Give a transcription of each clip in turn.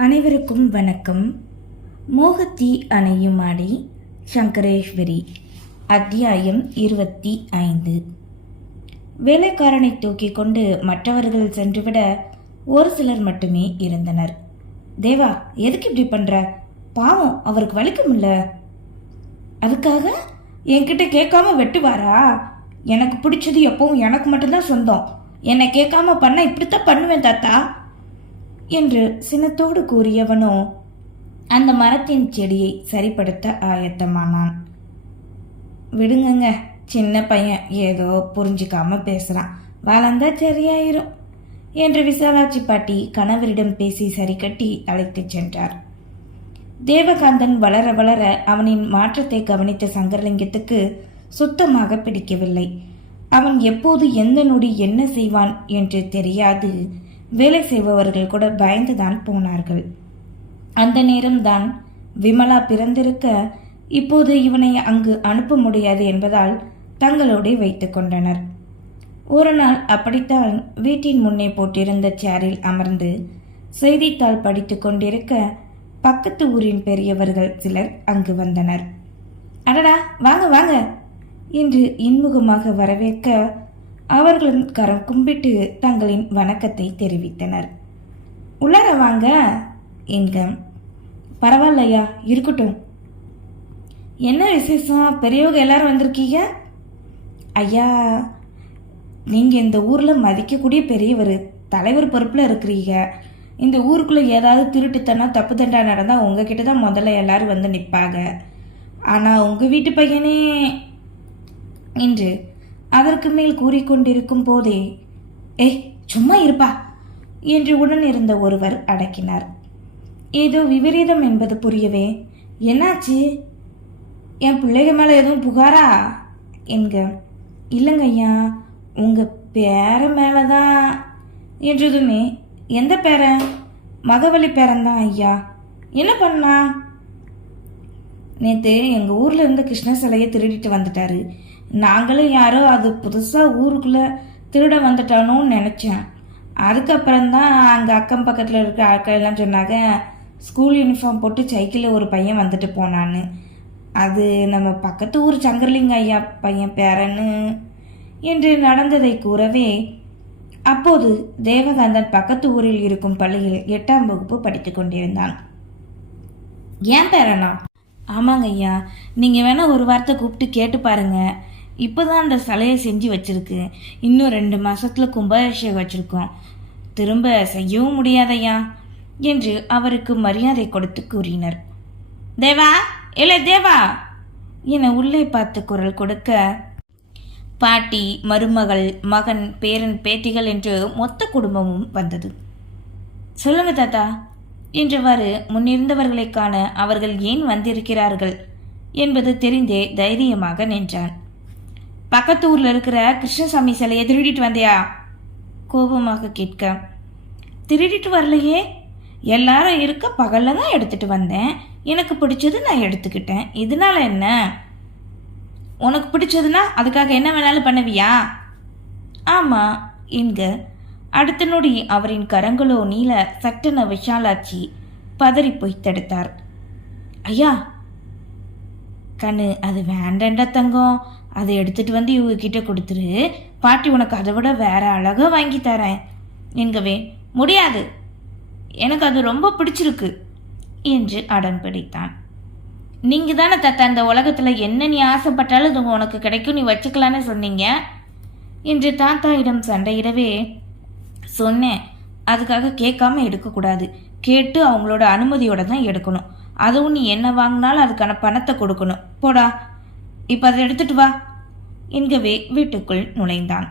அனைவருக்கும் வணக்கம். மோகத்தி அணையுமாடி சங்கரேஸ்வரி அத்தியாயம் இருபத்தி ஐந்து. வேலைக்காரனை தூக்கி கொண்டு மற்றவர்கள் சென்றுவிட ஒரு சிலர் மட்டுமே இருந்தனர். தேவா எதுக்கு இப்படி பண்ற? பாவம் அவருக்கு வலிக்கும்ல அதுக்காக என்கிட்ட கேட்காம வெட்டுவாரா? எனக்கு பிடிச்சது எப்பவும் எனக்கு மட்டும்தான் சொந்தம். என்னை கேட்காம பண்ண இப்படித்தான் பண்ணுவேன் தாத்தா. என்று சினத்தோடு கூறியவனோ அந்த மரத்தின் செடியை சரிப்படுத்த ஆயத்தமானான். விடுங்கங்க சின்ன பையன் ஏதோ புரிஞ்சுக்காம பேசுகிறான் வளர்ந்தா சரியாயிரும் என்று விசாலாட்சி பாட்டி கணவரிடம் பேசி சரி கட்டி அழைத்துச் சென்றார். தேவகாந்தன் வளர வளர அவனின் மாற்றத்தை கவனித்த சங்கரலிங்கத்துக்கு சுத்தமாக பிடிக்கவில்லை. அவன் எப்போது எந்த நொடி என்ன செய்வான் என்று தெரியாது. வேலை செய்பவர்கள் கூட பயந்துதான் போனார்கள். அந்த நேரம்தான் விமலா பிறந்திருக்க இப்போது இவனை அங்கு அனுப்ப முடியாது என்பதால் தங்களோடே வைத்து கொண்டனர். ஒரு நாள் அப்படித்தான் வீட்டின் முன்னே போட்டிருந்த சேரில் அமர்ந்து செய்தித்தாள் படித்துக் கொண்டிருக்க பக்கத்து ஊரின் பெரியவர்கள் சிலர் அங்கு வந்தனர். அடடா வாங்க வாங்க! என்று இன்முகமாக வரவேற்க அவர்களும் கரம் கும்பிட்டு தங்களின் வணக்கத்தை தெரிவித்தனர். உள்ளார வாங்க என்க. பரவாயில்லையா இருக்கட்டும். என்ன விசேஷம்? பெரியவங்க எல்லாரும் வந்திருக்கீங்க? ஐயா நீங்கள் இந்த ஊரில் மதிக்கக்கூடிய பெரியவர். தலைவர் பொறுப்பில் இருக்கிறீங்க. இந்த ஊருக்குள்ளே ஏதாவது திருட்டுத்தனா தப்பு தண்டா நடந்தால் உங்ககிட்ட தான் முதல்ல எல்லாரும் வந்து நிற்பாங்க ஆனால் உங்கள் வீட்டு பையனே என்று அதற்கு மேல் கூறிக்கொண்டிருக்கும் போதே ஏய் சும்மா இருப்பா என்று உடன் இருந்த ஒருவர் அடக்கினார். ஏதோ விபரீதம் என்பது புரியவே என்னாச்சு? என் பிள்ளைகள் மேலே எதுவும் புகாரா? என்க இல்லைங்க ஐயா உங்கள் பேர மேலே தான் என்றதுமே எந்த பேரன் மகவலி பேரன் தான் ஐயா. என்ன பண்ணா? நேற்று எங்கள் ஊரில் இருந்து கிருஷ்ண சிலையை திருடிட்டு வந்துட்டாரு. நாங்களும் யாரோ அது புதுசாக ஊருக்குள்ளே திருட வந்துட்டானோன்னு நினச்சேன். அதுக்கப்புறம்தான் அங்கே அக்கம் பக்கத்தில் இருக்க ஆட்கள் எல்லாம் சொன்னாங்க ஸ்கூல் யூனிஃபார்ம் போட்டு சைக்கிளில் ஒரு பையன் வந்துட்டு போனான்னு. அது நம்ம பக்கத்து ஊர் சங்கர்லிங்க ஐயா பையன் பேரன்னு. என்று நடந்ததை கூறவே அப்போது தேவகாந்தன் பக்கத்து ஊரில் இருக்கும் பள்ளியில் எட்டாம் வகுப்பு படித்து கொண்டிருந்தான். ஏன் பேரனா ஆமாங்க ஐயா நீங்கள் வேணால் ஒரு வார்த்தை கூப்பிட்டு கேட்டு பாருங்கள் இப்போ தான் அந்த சிலையை செஞ்சு வச்சிருக்கு. இன்னும் ரெண்டு மாசத்துல கும்பாபிஷேகம் வச்சிருக்கோம். திரும்ப செய்யவும் முடியாதையா? என்று அவருக்கு மரியாதை கொடுத்து கூறினர். தேவா இல்லை தேவா என உள்ளே பார்த்து குரல் கொடுக்க பாட்டி மருமகள் மகன் பேரன் பேத்திகள் என்று மொத்த குடும்பமும் வந்தது. சொல்லுங்க தாத்தா என்றவாறு முன்னிருந்தவர்களை காண அவர்கள் ஏன் வந்திருக்கிறார்கள்? என்பது தெரிந்தே தைரியமாக நின்றான். பக்கத்து ஊரில் இருக்கிற கிருஷ்ணசாமி சிலையை திருடிட்டு வந்தியா? கோபமாக கேட்க. திருடிட்டு வரலையே. எல்லாரும் இருக்க பகலில் தான் எடுத்துகிட்டு வந்தேன். எனக்கு பிடிச்சது நான் எடுத்துக்கிட்டேன். இதனால என்ன? உனக்கு பிடிச்சதுன்னா அதுக்காக என்ன வேணாலும் பண்ணுவியா? ஆமாம் என்க அடுத்த நொடி அவரின் கரங்களோ நீல சட்டென விஷாலாச்சி பதறி போய் தடுத்தார். ஐயா கண்ணு அது வேண்டாண்டா தங்கம். அதை எடுத்துட்டு வந்து இவங்க கிட்ட கொடுத்துரு. பாட்டி உனக்கு அதை விட வேற அழகாக வாங்கி தரேன். என்கவே முடியாது. எனக்கு அது ரொம்ப பிடிச்சிருக்கு. என்று அடம் பிடித்தான். நீங்கள் தானே தத்தா இந்த உலகத்தில் என்ன நீ ஆசைப்பட்டாலும் இது உனக்கு கிடைக்கும். நீ வச்சுக்கலான்னு சொன்னீங்க? என்று தாத்தாயிடம் சண்டையிடவே சொன்னேன். அதுக்காக கேட்காம எடுக்கக்கூடாது. கேட்டு அவங்களோட அனுமதியோட தான் எடுக்கணும். அதுவும் நீ என்ன வாங்கினாலும் அதுக்கான பணத்தை கொடுக்கணும். போடா. இப்போ அதை எடுத்துட்டு வா. என்கவே வீட்டுக்குள் நுழைந்தான்.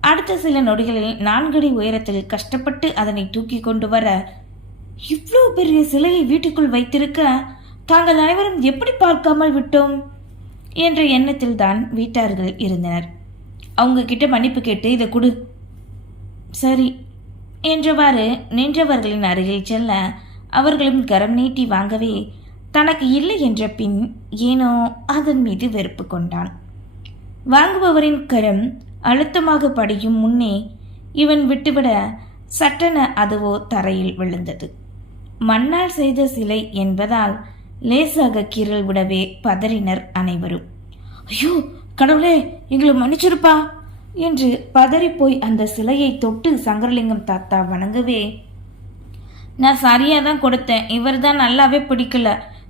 அடுத்த சில நொடிகளில் நான்கடி உயரத்தில் கஷ்டப்பட்டு அதனை தூக்கி கொண்டு வர இவ்வளோ பெரிய சிலையை வீட்டுக்குள் வைத்திருக்க தாங்கள் அனைவரும் எப்படி பார்க்காமல் விட்டோம்? என்ற எண்ணத்தில் தான் வீட்டார்கள் இருந்தனர். அவங்க கிட்ட மன்னிப்பு கேட்டு இதை கொடு. சரி. என்றவாறு நின்றவர்களின் அருகில் செல்ல அவர்களும் கரம் நீட்டி வாங்கவே தனக்கு இல்லை என்ற பின் ஏனோ அதன் மீது வெறுப்பு கொண்டான். வாங்குபவரின் கரம் அழுத்தமாக படியும் முன்னே இவன் விட்டுவிட சட்டென அதுவோ தரையில் விழுந்தது. மண்ணால் செய்த சிலை என்பதால் லேசாக கீறல் விடவே பதறினர் அனைவரும். ஐயோ கடவுளே எங்களை மன்னிச்சிருப்பா? என்று பதறிப்போய் அந்த சிலையை தொட்டு சங்கரலிங்கம் தாத்தா வணங்கவே நான் சரியாக தான் கொடுத்தேன். இவர் தான் நல்லாவே பிடிக்கல.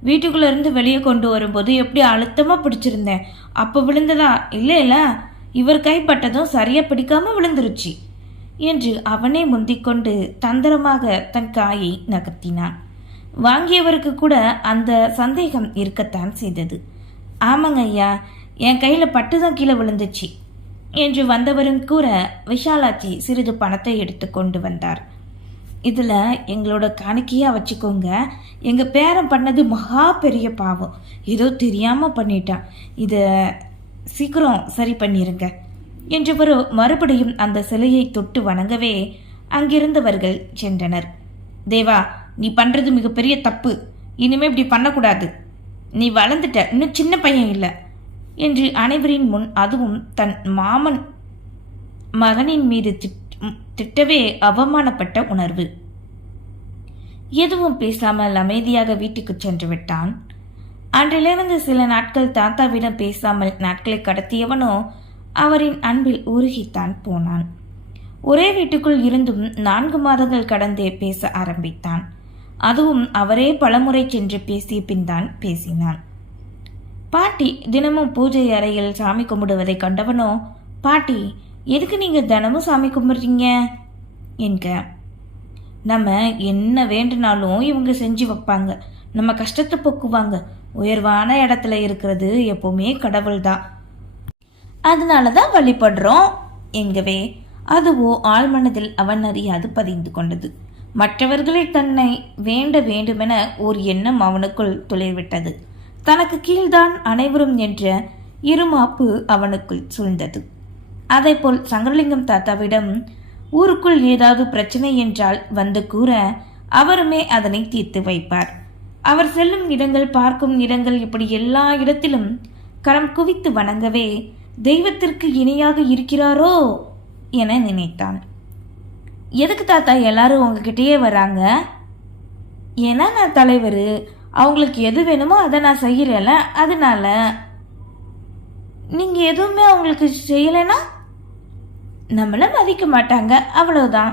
வீட்டுக்குள்ளேருந்து வெளியே கொண்டு வரும்போது எப்படி அழுத்தமாக பிடிச்சிருந்தேன்? அப்போ விழுந்ததா? இல்லை இல்லை. இவர் கைப்பட்டதும் சரியாக பிடிக்காமல் விழுந்துருச்சு என்று அவனே முந்திக்கொண்டு தந்திரமாக தன் காயை நகர்த்தினான். வாங்கியவருக்கு கூட அந்த சந்தேகம் இருக்கத்தான் செய்தது. ஆமாங்க ஐயா என் கையில் பட்டு தான் கீழே விழுந்துச்சு என்று வந்தவரும் கூற விஷாலாட்சி சிறிது பணத்தை எடுத்து கொண்டு வந்தார். இதில் எங்களோட காணிக்கையாக வச்சுக்கோங்க. எங்கள் பேரன் பண்ணது மகா பெரிய பாவம். ஏதோ தெரியாமல் பண்ணிட்டான். இதை சீக்கிரம் சரி பண்ணிருங்க. என்றவரோ மறுபடியும் அந்த சிலையை தொட்டு வணங்கவே அங்கிருந்தவர்கள் சென்றனர். தேவா நீ பண்ணுறது மிகப்பெரிய தப்பு. இனிமே இப்படி பண்ணக்கூடாது. நீ வளர்ந்துட்ட. இன்னும் சின்ன பையன் இல்லை. என்று அனைவரின் முன் அதுவும் தன் மாமன் மகனின் மீது திட்- திட்டவே அவமானப்பட்ட உணர்வு. எதுவும் பேசாமல் அமைதியாக வீட்டுக்கு சென்று விட்டான். அன்றிலிருந்து சில நாட்கள் தாத்தாவிடம் பேசாமல் நாட்களை கடத்தியவனோ அவரின் அன்பில் உருகித்தான் போனான். ஒரே வீட்டுக்குள் இருந்தும் நான்கு மாதங்கள் கடந்தே பேச ஆரம்பித்தான். அதுவும் அவரே பலமுறை சென்று பேசிய பின்தான் பேசினான். பாட்டி தினமும் பூஜை அறையில் சாமி கும்பிடுவதை கண்டவனோ பாட்டி எதுக்கு நீங்கள் தினமும் சாமி கும்பிட்றீங்க? என்க நம்ம என்ன வேண்டுனாலும் இவங்க செஞ்சு வைப்பாங்க. நம்ம கஷ்டத்தை போக்குவாங்க. உயர்வான இடத்துல இருக்கிறது எப்போவுமே கடவுள் தான் அதனால தான் வழிபடுறோம் என்கவே. அதுவோ ஆழ்மனதில் அவன் அறியாது பதிந்து கொண்டது. மற்றவர்களை தன்னை வேண்ட வேண்டுமென ஓர் எண்ணம் அவனுக்குள் துளிர்விட்டது தனக்கு கீழ்தான் அனைவரும் என்ற இருமாப்பு அவனுக்குள் சூழ்ந்தது. அதேபோல் சங்கரலிங்கம் தாத்தாவிடம் ஊருக்குள் ஏதாவது பிரச்சனை என்றால் வந்து கூற அவருமே அதனை தீர்த்து வைப்பார். அவர் செல்லும் இடங்கள் பார்க்கும் இடங்கள் இப்படி எல்லா இடத்திலும் கரம் குவித்து வணங்கவே தெய்வத்திற்கு இணையாக இருக்கிறாரோ? என நினைத்தான். எதுக்கு தாத்தா எல்லாரும் உங்ககிட்டயே வராங்க? ஏன்னா நான் தலைவர். அவங்களுக்கு எது வேணுமோ அதை நான் செய்கிறேன்ல அதனால. நீங்கள் எதுவுமே அவங்களுக்கு செய்யலைன்னா நம்மளை மதிக்க மாட்டாங்க. அவ்வளோதான்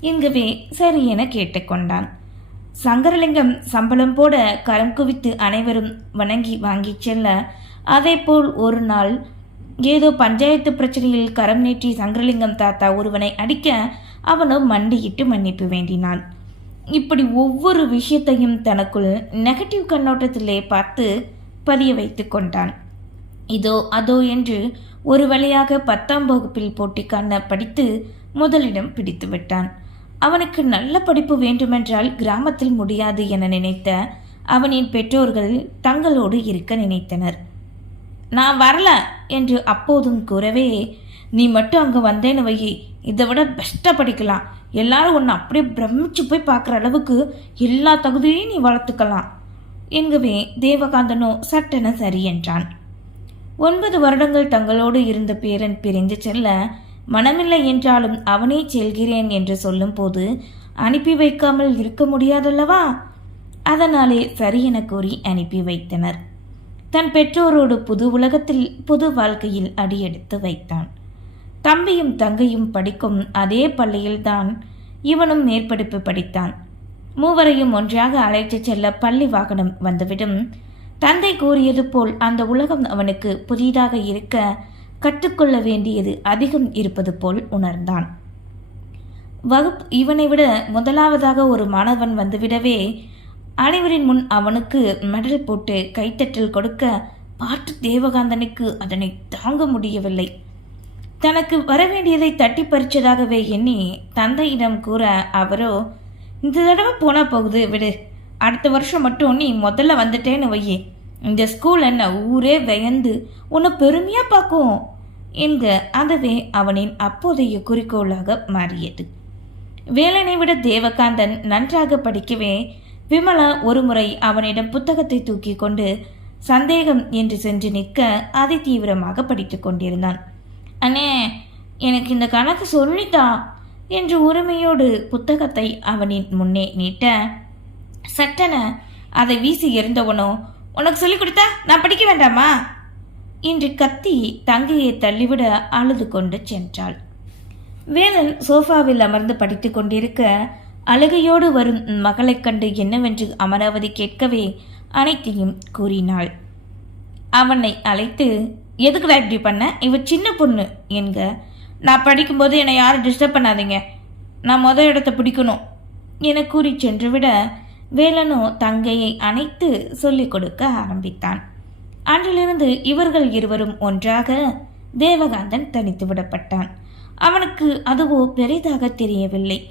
எங்கவே சரி என கேட்டுக்கொண்டான். சங்கரலிங்கம் சம்பளம் போட கரம் குவித்து அனைவரும் வணங்கி வாங்கிச் செல்ல அதேபோல் ஒரு நாள் ஏதோ பஞ்சாயத்து பிரச்சனையில் கரம் நீட்டி சங்கரலிங்கம் தாத்தா ஒருவனை அடிக்க அவனும் மண்டியிட்டு மன்னிப்பு வேண்டினான். இப்படி ஒவ்வொரு விஷயத்தையும் தனக்குள் நெகட்டிவ் கண்ணோட்டத்திலே பார்த்து பதிய வைத்து கொண்டான். இதோ அதோ என்று ஒரு வழியாக பத்தாம் வகுப்பில் போட்டிக்கான படித்து முதலிடம் பிடித்து விட்டான். அவனுக்கு நல்ல படிப்பு வேண்டுமென்றால் கிராமத்தில் முடியாது என நினைத்த அவனின் பெற்றோர்கள் தங்களோடு இருக்க நினைத்தனர். நான் வரல என்று அப்போதும் கூறவே நீ மட்டும் அங்கே வந்தேன்னு வையி இதை விட பெஸ்ட்டாக படிக்கலாம். எல்லாரும் உன்னை அப்படியே பிரமிச்சு போய் பார்க்குற அளவுக்கு எல்லா தகுதியையும் நீ வளர்த்துக்கலாம். என்கவே தேவகாந்தனோ சட்டென சரி என்றான். ஒன்பது வருடங்கள் தங்களோடு இருந்த பேரன் பிரிந்து செல்ல மனமில்லை என்றாலும் அவனே செல்கிறேன் என்று சொல்லும்போது அனுப்பி வைக்காமல் இருக்க முடியாதல்லவா? அதனாலே சரி என கூறி அனுப்பி வைத்தனர். தன் பெற்றோரோடு புது உலகத்தில் புது வாழ்க்கையில் அடியெடுத்து வைத்தான். தம்பியும் தங்கையும் படிக்கும் அதே பள்ளியில்தான் இவனும் மேற்படிப்பு படித்தான். மூவரையும் ஒன்றாக அழைத்துச் செல்ல பள்ளி வாகனம் வந்துவிடும். தந்தை கூறியது போல் அந்த உலகம் அவனுக்கு புதிதாக இருக்க கற்றுக்கொள்ள வேண்டியது அதிகம் இருப்பது போல் உணர்ந்தான். வகுப்பு இவனை விட முதலாவதாக ஒரு மாணவன் வந்துவிடவே அனைவரின் முன் அவனுக்கு மெடல் போட்டு கைத்தட்டல் கொடுக்க பாட்டு தேவகாந்தனுக்கு அதனை தாங்க முடியவில்லை. தனக்கு வரவேண்டியதை தட்டி பறிச்சதாகவே எண்ணி தந்தையிடம் கூற அவரோ இந்த தடவை போனா போகுது விடு. அடுத்த வருஷம் மட்டும் நீ முதல்ல வந்துட்டேன்னு வையே. இந்த ஸ்கூல் என்ன ஊரே வியந்து உன்னை பெருமையாக பார்க்கும் என்க அதுவே அவனின் அப்போதைய குறிக்கோளாக மாறியது. வேலனை விட தேவகாந்தன் நன்றாக படிக்கவே விமலா ஒருமுறை அவனிடம் புத்தகத்தை தூக்கி கொண்டு சந்தேகம் என்று சென்று நிற்க அதை தீவிரமாக படித்து கொண்டிருந்தான். அண்ணே எனக்கு இந்த கணக்கு சொல்லித்தா என்று உரிமையோடு புத்தகத்தை அவனின் முன்னே நீட்ட சட்டென அதை வீசி எறிந்தவனோ உனக்கு சொல்லிக் கொடுத்தா நான் படிக்க வேண்டாமா? என்று கத்தி தங்கையை தள்ளிவிட அழுது கொண்டு சென்றாள். வேலன் சோஃபாவில் அமர்ந்து படித்துக் கொண்டிருக்க அழுகையோடு வரும் மகளைக் கண்டு என்னவென்று அமராவதி கேட்கவே அனைத்தையும் கூறினாள். அவனை அழைத்து எதுக்குடா இப்படி பண்ண? இவ சின்ன பொண்ணு என்க. நான் படிக்கும்போது என்னை யாரும் டிஸ்டர்ப் பண்ணாதீங்க. நான் முதல் இடத்த பிடிக்கணும் என கூறி சென்றுவிட வேலனோ தங்கையை அணைத்து சொல்லிக் கொடுக்க ஆரம்பித்தான். அன்றிலிருந்து இவர்கள் இருவரும் ஒன்றாக தேவகாந்தன் தனித்து விடப்பட்டான். அவனுக்கு அதுவோ பெரிதாக தெரியவில்லை.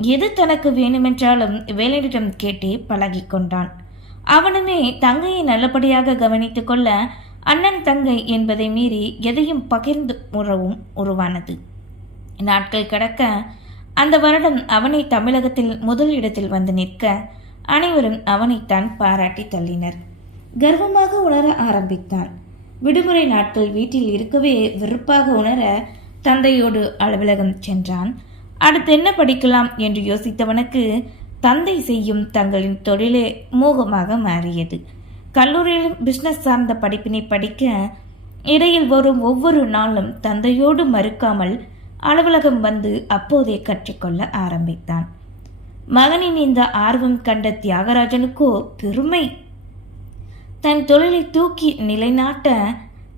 எது தனக்கு வேணுமென்றாலும் வேலனிடம் கேட்டே பழகி கொண்டான். அவனுமே தங்கையை நல்லபடியாக கவனித்து கொள்ள அண்ணன் தங்கை என்பதை மீறி எதையும் பகிர்ந்து உறவும் உருவானது. நாட்கள் கடக்க அந்த வருடம் அவனை தமிழகத்தில் முதல் இடத்தில் வந்து நிற்க அனைவரும் அவனைத்தான் பாராட்டி தள்ளினர். கர்வமாக உணர ஆரம்பித்தான் விடுமுறை நாட்கள் வீட்டில் இருக்கவே வெறுப்பாக உணர தந்தையோடு அலுவலகம் சென்றான். அடுத்து என்ன படிக்கலாம் என்று யோசித்தவனுக்கு தந்தை செய்யும் தங்களின் தொழிலே மோகமாக மாறியது. கல்லூரியிலும் பிஸ்னஸ் சார்ந்த படிப்பினை படிக்க இடையில் வரும் ஒவ்வொரு நாளும் தந்தையோடு மறுக்காமல் அலுவலகம் வந்து அப்போதே கற்றுக்கொள்ள ஆரம்பித்தான். மகனின் இந்த ஆர்வம் கண்ட தியாகராஜனுக்கோ பெருமை. தன் தொழிலை தூக்கி நிலைநாட்ட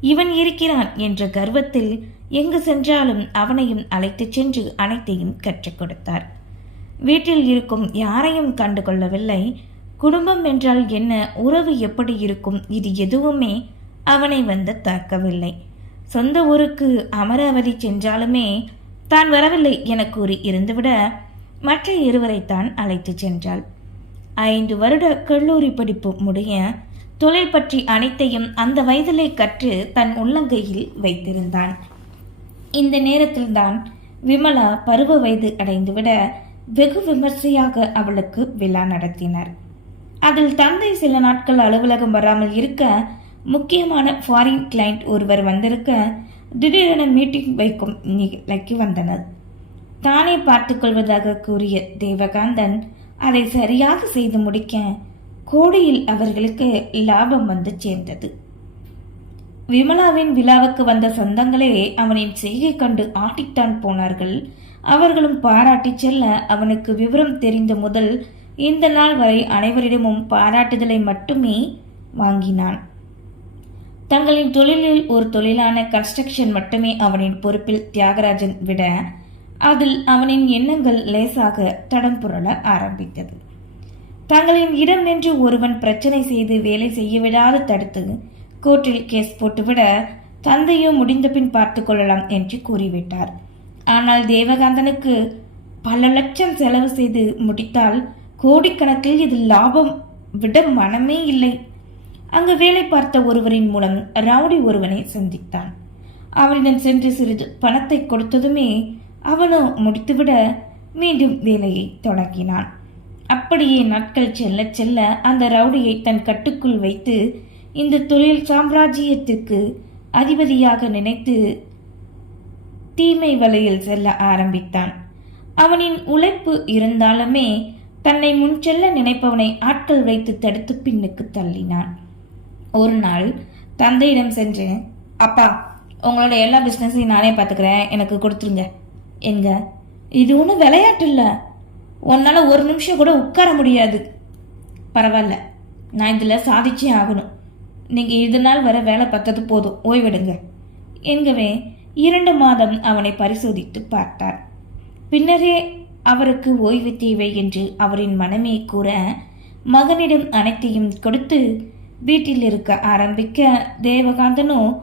இவன் இருக்கிறான் என்ற கர்வத்தில் எங்கு சென்றாலும் அவனையும் அழைத்துச் சென்று அனைத்தையும் கற்றுக் கொடுத்தார். வீட்டில் இருக்கும் யாரையும் கண்டு கொள்ளவில்லை. குடும்பம் என்றால் என்ன? உறவு எப்படி இருக்கும்? இது எதுவுமே அவனை வந்து தாக்கவில்லை சொந்த ஊருக்கு அமராவதி சென்றாலுமே தான் வரவில்லை என கூறி இருந்துவிட மற்ற இருவரைத்தான் அழைத்துச் சென்றாள். ஐந்து வருட கல்லூரி படிப்பு முடிய தொழில் பற்றி அனைத்தையும் அந்த வயதிலே கற்று தன் உள்ளங்கையில் வைத்திருந்தான். இந்த நேரத்தில்தான் விமலா பருவ வயது அடைந்துவிட வெகு விமர்சையாக அவளுக்கு விழா நடத்தினர். அதில் தந்தை சில நாட்கள் அலுவலகம் வராமல் இருக்க முக்கியமான ஃபாரின் கிளைண்ட் ஒருவர் வந்திருக்க திடீரென மீட்டிங் வைக்கும் நிலைக்கு வந்தனர். தானே பார்த்துக்கொள்வதாக கூறிய தேவகாந்தன் அதை சரியாக செய்து முடிக்க கோடியில் அவர்களுக்கு லாபம் வந்து சேர்ந்தது. விமலாவின் விழாவுக்கு வந்த சொந்தங்களே அவனின் செய்கை கண்டு ஆட்டித்தான் போனார்கள். அவர்களும் பாராட்டிச் செல்ல அவனுக்கு விவரம் தெரிந்த முதல் இந்த நாள் வரை அனைவரிடமும் பாராட்டுதலை மட்டுமே வாங்கினான். தங்களின் தொழிலில் ஒரு தொழிலான கன்ஸ்ட்ரக்ஷன் மட்டுமே அவனின் பொறுப்பில் தியாகராஜன் விட அதில் அவனின் எண்ணங்கள் லேசாக தடம் புரள ஆரம்பித்தது. தங்களின் இடம் நின்று ஒருவன் பிரச்சனை செய்து வேலை செய்ய விடாது தடுத்து கோர்ட்டில் கேஸ் போட்டுவிட தந்தையும் முடிந்தபின் பார்த்து கொள்ளலாம் என்று கூறிவிட்டார். ஆனால் தேவகாந்தனுக்கு பல லட்சம் செலவு செய்து முடித்தால் கோடிக்கணக்கில் இது லாபம் விட மனமே இல்லை. அங்கு வேலை பார்த்த ஒருவரின் மூலம் ரவுடி ஒருவனை சந்தித்தான். அவனிடம் சென்று சிறிது பணத்தை கொடுத்ததுமே அவனும் முடித்துவிட மீண்டும் வேலையை தொடங்கினான். அப்படியே நாட்கள் செல்ல செல்ல அந்த ரவுடியை தன் கட்டுக்குள் வைத்து இந்த தொழில் சாம்ராஜ்யத்திற்கு அதிபதியாக நினைத்து தீமை வலையில் செல்ல ஆரம்பித்தான். அவனின் உழைப்பு இருந்தாலுமே தன்னை முன் செல்ல நினைப்பவனை ஆட்கள் வைத்து தடுத்து பின்னுக்கு தள்ளினான். ஒரு நாள் தந்தையிடம் சென்று அப்பா உங்களோட எல்லா பிஸ்னஸையும் நானே பார்த்துக்கிறேன். எனக்கு கொடுத்துருங்க. எங்க? இது ஒன்றும் விளையாட்டு இல்லை. உன்னால் ஒரு நிமிஷம் கூட உட்கார முடியாது. பரவாயில்ல. நான் இதில் சாதிச்சே ஆகணும். நீங்கள் இது நாள் வர வேலை பார்த்தது போதும். ஓய்வெடுங்க. என்கவே இரண்டு மாதம் அவனை பரிசோதித்து பார்த்தார். பின்னரே அவருக்கு ஓய்வு தேவை என்று அவரின் மனமே கூற மகனிடம் அனைத்தையும் கொடுத்து வீட்டில் இருக்க ஆரம்பிக்க தேவகாந்தனும்